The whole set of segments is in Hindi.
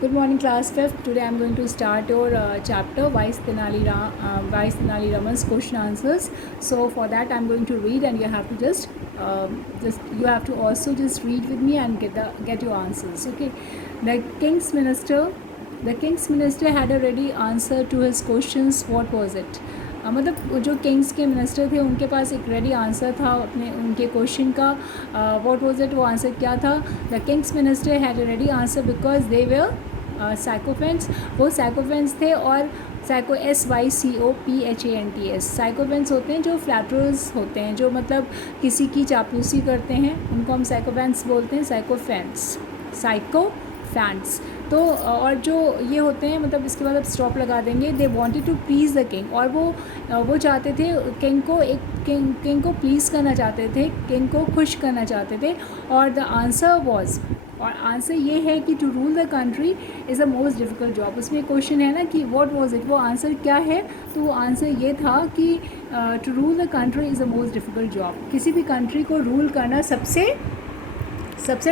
Good morning, class 5th. Today I'm going to start your chapter Vice Tenali Raman's question answers. So for that I'm going to read, and you have to just you have to also just read with me and get your answers. Okay. The king's minister, the king's minister had a ready answer to his questions. What was it? मतलब जो किंग्स के मिनिस्टर थे उनके पास एक रेडी आंसर था अपने उनके क्वेश्चन का. What was it? वो आंसर क्या था? The king's minister had a ready answer because they were sycophants. वो साइकोफेंट्स थे. और साइको SYCOPHANTS साइकोफेंट्स होते हैं जो फ्लैटरर्स होते हैं, जो मतलब किसी की चापलूसी करते हैं, उनको हम साइकोफेंट्स बोलते हैं. साइकोफेंट्स तो और जो ये होते हैं, मतलब इसके बाद अब स्टॉप लगा देंगे. They wanted to please the king. और वो चाहते थे किंग को प्लीज़ करना चाहते थे, किंग को खुश करना चाहते थे. और द आंसर वॉज, और आंसर ये है कि to rule the country is the most difficult job. उसमें क्वेश्चन है ना कि व्हाट वाज इट, वो आंसर क्या है. तो वो आंसर ये था कि to rule the country is the most difficult job. किसी भी कंट्री को रूल करना सबसे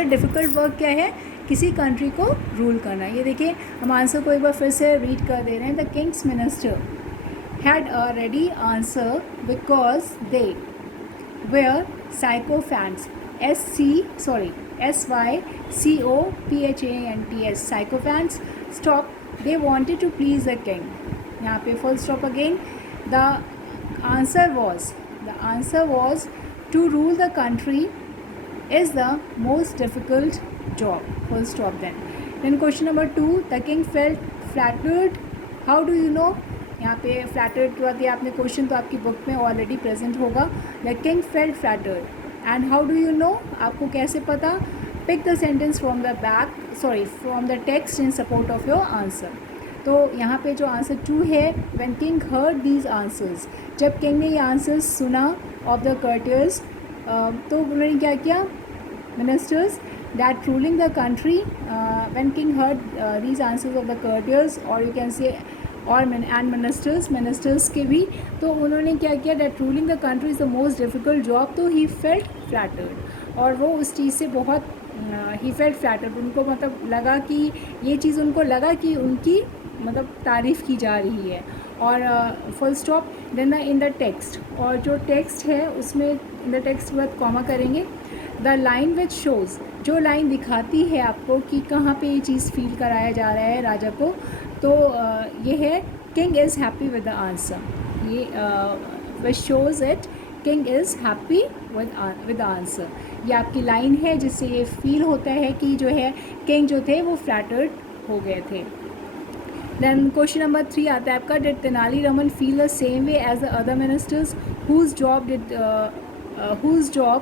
डिफ़िकल्ट वर्क क्या है? किसी कंट्री को रूल करना. ये देखिए, हम आंसर को एक बार फिर से रीड कर दे रहे हैं. The king's minister had a ready answer because they were sycophants. SYCOPHANTS sycophants. Stop. They wanted to please the king. यहाँ पे full stop again. The answer was to rule the country is the most difficult job. Full stop then. Then question number 2. The king felt flattered. How do you know? यहाँ पे flattered के बाद ये आपने क्वेश्चन तो आपकी बुक में ऑलरेडी प्रेजेंट होगा. The king felt flattered. And how do you know? आपको कैसे पता? Pick the sentence from the text in support of your answer. तो यहाँ पे जो आंसर 2 है, when king heard these answers, जब किंग ने ये आंसर्स सुना of the courtiers, तो उन्होंने क्या किया? Ministers that ruling the country. When king heard these answers of the courtiers, और यू कैन से और एंड मिनिस्टर्स के भी, तो उन्होंने क्या किया? That ruling the country is the most difficult job. तो ही फेल्ट फ्लैटर्ड. और वो उस चीज़ से बहुत ही फेल्ट फ्लैटर्ड. उनको मतलब लगा कि ये चीज़ उनको लगा कि उनकी मतलब तारीफ़ की जा रही है. और full stop. Then in the text, और जो टेक्स्ट है उसमें इन द टेक्स्ट के बाद कॉमा करेंगे. द लाइन विच शोज़, जो लाइन दिखाती है आपको कि कहाँ पे ये चीज़ फील कराया जा रहा है राजा को, तो ये है king is happy with the answer. ये which shows it king is happy with answer. ये आपकी लाइन है जिससे ये फील होता है कि जो है किंग जो थे वो फ्लैटर्ड हो गए थे. देन क्वेश्चन नंबर 3 आता है आपका. Did Tenali Raman feel the same way as the other ministers? Whose job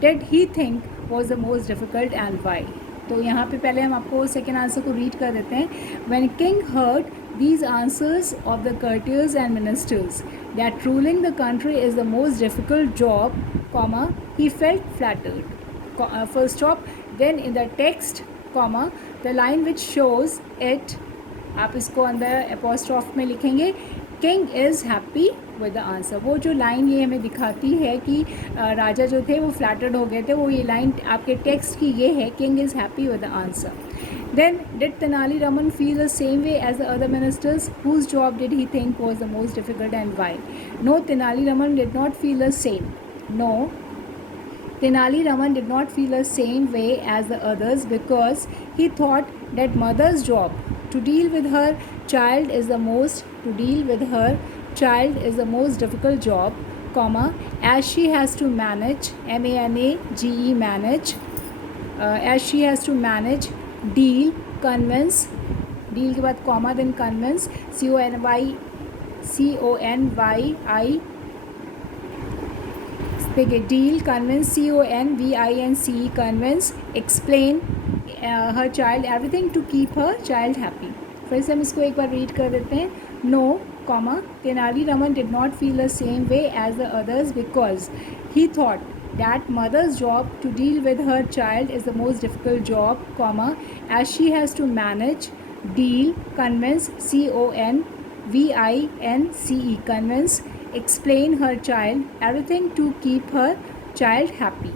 did he think was the most difficult and why? तो यहाँ पे पहले हम आपको सेकेंड आंसर को रीड कर देते हैं. When king heard these answers of the courtiers and ministers that ruling the country is the most difficult job, comma, he felt flattered. Full stop. Then in the text, comma, the line which shows it, आप इसको अंदर एपोस्ट्रॉफ में लिखेंगे, king is happy with the answer. वो जो लाइन ये हमें दिखाती है कि राजा जो थे वो फ्लैटर्ड हो गए थे, वो ये लाइन आपके टेक्स्ट की ये है, king is happy with the answer. Then did Tenali Raman feel the same way as the other ministers? Whose job did he think was the most difficult and why? No, Tenali Raman did not feel the same. No, Tenali Raman did not feel the same way as the others because he thought that mother's job to deal with her child is the most difficult job, comma, as she has to manage manage, as she has to manage, deal, convince, deal के बाद कॉमा, देन convince, CONVI, देखिए, deal, convince, CONVINCE, convince, explain her child everything to keep her child happy. फिर से हम इसको एक बार रीड कर देते हैं. No, comma, Tenali Raman did not feel the same way as the others because he thought that mother's job to deal with her child is the most difficult job, comma, as she has to manage, deal, convince, CONVINCE, convince, explain her child everything to keep her child happy.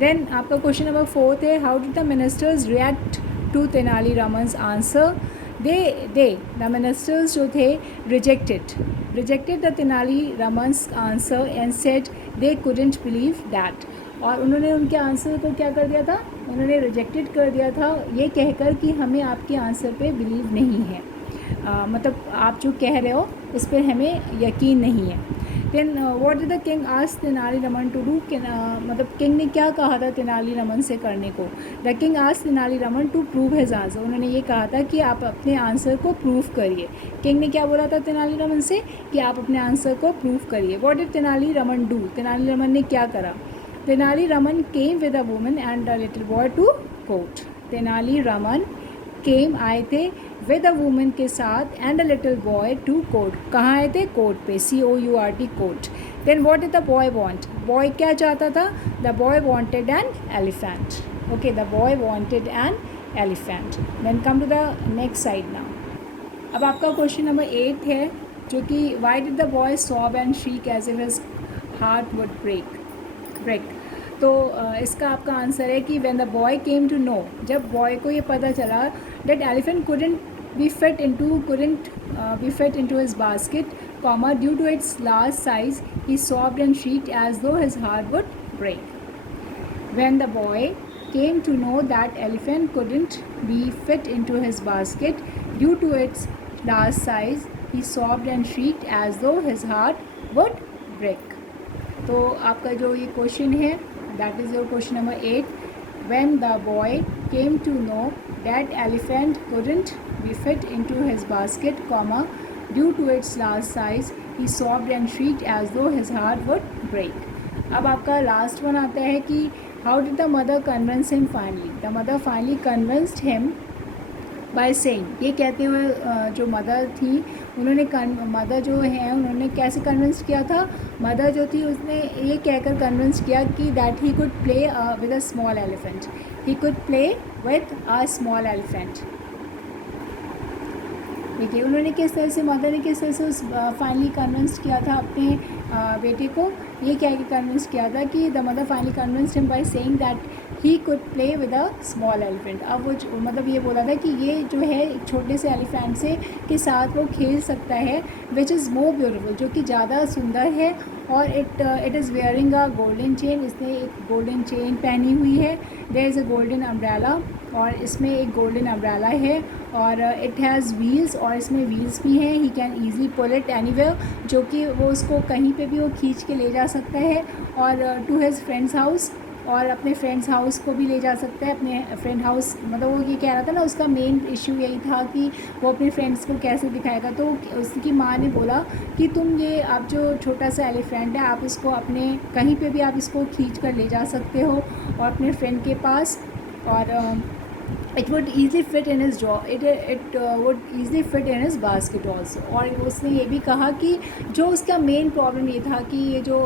Then आपका क्वेश्चन नंबर 4 है. How did the ministers react to to Tenali Raman's answer, they the ministers जो थे rejected the Tenali Raman's answer and said they couldn't believe that. और उन्होंने उनके आंसर को क्या कर दिया था, उन्होंने रिजेक्टेड कर दिया था ये कहकर कि हमें आपके आंसर पे बिलीव नहीं है, मतलब आप जो कह रहे हो उस पर हमें यकीन नहीं है। Then what did the king ask Tenali Raman to do, मतलब किंग ने क्या कहा था तेनाली रामन से करने को। The king ask Tenali Raman to prove his answer, उन्होंने ये कहा था कि आप अपने आंसर को प्रूव करिए। किंग ने क्या बोला था तेनाली रामन से कि आप अपने आंसर को प्रूव करिए। What did Tenali Raman do, Tenali Raman ने क्या करा। Tenali Raman came with a woman and a little boy to court, Tenali Raman came आए थे विद अ वुमन के साथ and a little boy to court, कहाँ आए थे, कोर्ट पे, COURT court. Then what did the boy want, boy क्या चाहता था, the boy wanted an elephant, okay, the boy wanted an elephant. Then come to the next side now. अब आपका क्वेश्चन नंबर 8 है जो कि why did the boy sob and shriek as if his heart would break. तो इसका आपका आंसर है कि when the boy came to know, जब बॉय को ये पता चला that elephant couldn't be fit into his basket, due to its large size, he sobbed and shrieked as though his heart would break. When the boy came to know that elephant couldn't be fit into his basket due to its large size, he sobbed and shrieked as though his heart would break. तो आपका जो ये क्वेश्चन है that is your question number 8। When the boy came to know that elephant couldn't be fit into his basket, due to its large size, he sobbed and shrieked as though his heart would break. अब आपका लास्ट वन आता है कि how did the mother convince him finally? The mother finally convinced him by saying, ये कहते हुए जो मदर थी उन्होंने मदर जो है उन्होंने कैसे कन्विंस किया था, मदर जो थी उसने ये कहकर कन्विंस किया कि that he could play with a small elephant, he could play with a small elephant. देखिए उन्होंने किस तरह से, मदर ने किस तरह से उस फाइनली कन्विंस किया था अपने बेटे को, ये कह के कन्विंस किया था कि the mother finally convinced him by saying that he could play with a small elephant. अब वो मतलब ये बोला था कि ये जो है एक छोटे से एलिफेंट से के साथ वो खेल सकता है, विच इज़ मोर ब्यूटीफुल, जो कि ज़्यादा सुंदर है। और it is wearing a golden chain, इसने एक गोल्डन चेन पहनी हुई है। There is a golden umbrella, और इसमें एक गोल्डन अम्ब्रेला है। और इट हैज़ व्हील्स, और इसमें व्हील्स भी हैं। He can easily pull it anywhere, जो कि वो उसको कहीं पे भी वो खींच के ले जा सकता है। और टू हिज फ्रेंड्स हाउस, और अपने फ्रेंड्स हाउस को भी ले जा सकता है। अपने फ्रेंड हाउस, मतलब वो ये कह रहा था ना, उसका मेन इशू यही था कि वो अपने फ्रेंड्स को कैसे दिखाएगा। तो उसकी माँ ने बोला कि तुम ये आप जो छोटा सा एलिफेंट है, आप इसको अपने कहीं पे भी आप इसको खींच कर ले जा सकते हो और अपने फ्रेंड के पास, और it would easily fit in his jaw, it would easily fit in his basket also। और उसने ये भी कहा कि जो उसका मेन प्रॉब्लम ये था कि ये जो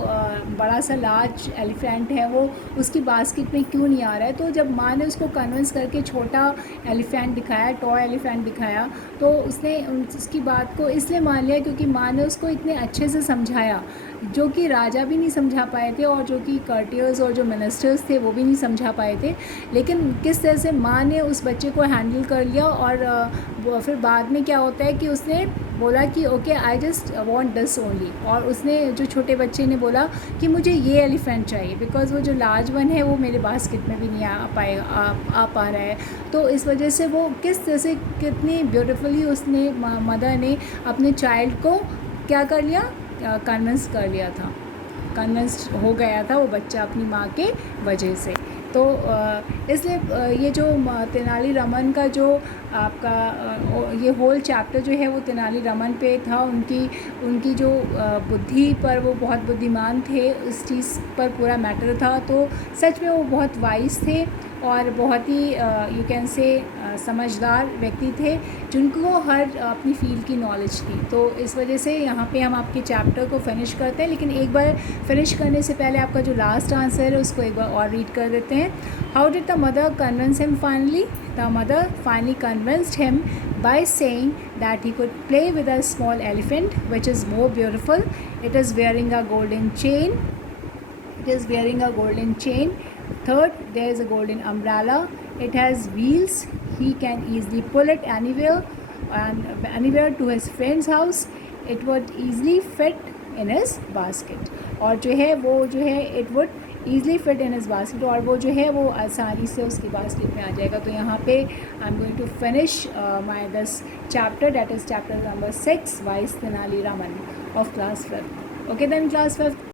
बड़ा सा लार्ज एलिफेंट है वो उसकी बास्केट में क्यों नहीं आ रहा है। तो जब माँ ने उसको कन्विंस करके छोटा एलिफेंट दिखाया, टॉय एलिफेंट दिखाया, तो उसने उसकी बात को इसलिए मान लिया क्योंकि माँ ने उसको इतने अच्छे से समझाया, जो कि राजा भी नहीं समझा पाए थे और जो कि कर्टियर्स और जो मिनिस्टर्स थे वो भी नहीं समझा पाए थे। लेकिन किस तरह से माँ ने उस बच्चे को हैंडल कर लिया। और फिर बाद में क्या होता है कि उसने बोला कि okay I just want this only, और उसने जो छोटे बच्चे ने बोला कि मुझे ये एलिफेंट चाहिए, बिकॉज़ वो जो लार्ज वन है वो मेरे बास्केट में भी नहीं आ पा रहा है। तो इस वजह से वो किस तरह से कितनी ब्यूटीफुली उसने मदर ने अपने चाइल्ड को क्या कर लिया, कन्विंस कर लिया था, कन्विंस्ड हो गया था वो बच्चा अपनी माँ के वजह से। तो इसलिए ये जो तेनाली रामन का जो आपका ये होल चैप्टर जो है वो तेनाली रामन पे था। उनकी जो बुद्धि पर, वो बहुत बुद्धिमान थे, इस चीज़ पर पूरा मैटर था। तो सच में वो बहुत वाइज थे और बहुत ही यू कैन से समझदार व्यक्ति थे, जिनको हर अपनी फील्ड की नॉलेज थी। तो इस वजह से यहाँ पे हम आपके चैप्टर को फिनिश करते हैं। लेकिन एक बार फिनिश करने से पहले आपका जो लास्ट आंसर है उसको एक बार और रीड कर देते हैं। How did the mother convince him finally? The mother finally convinced him by saying that he could play with a small elephant which is more beautiful. It is wearing a golden chain. Third, there is a golden umbrella. It has wheels. he can easily pull it anywhere to his friend's house. It would easily fit in his basket. और जो है वो जो है it would easily fit in his basket, और वो जो है वो आसानी से उसकी बास्केट में आ जाएगा. तो यहाँ पे I am going to finish my this chapter, that is chapter number 6 by Tenali Raman of class 5th. Okay then, class 5th.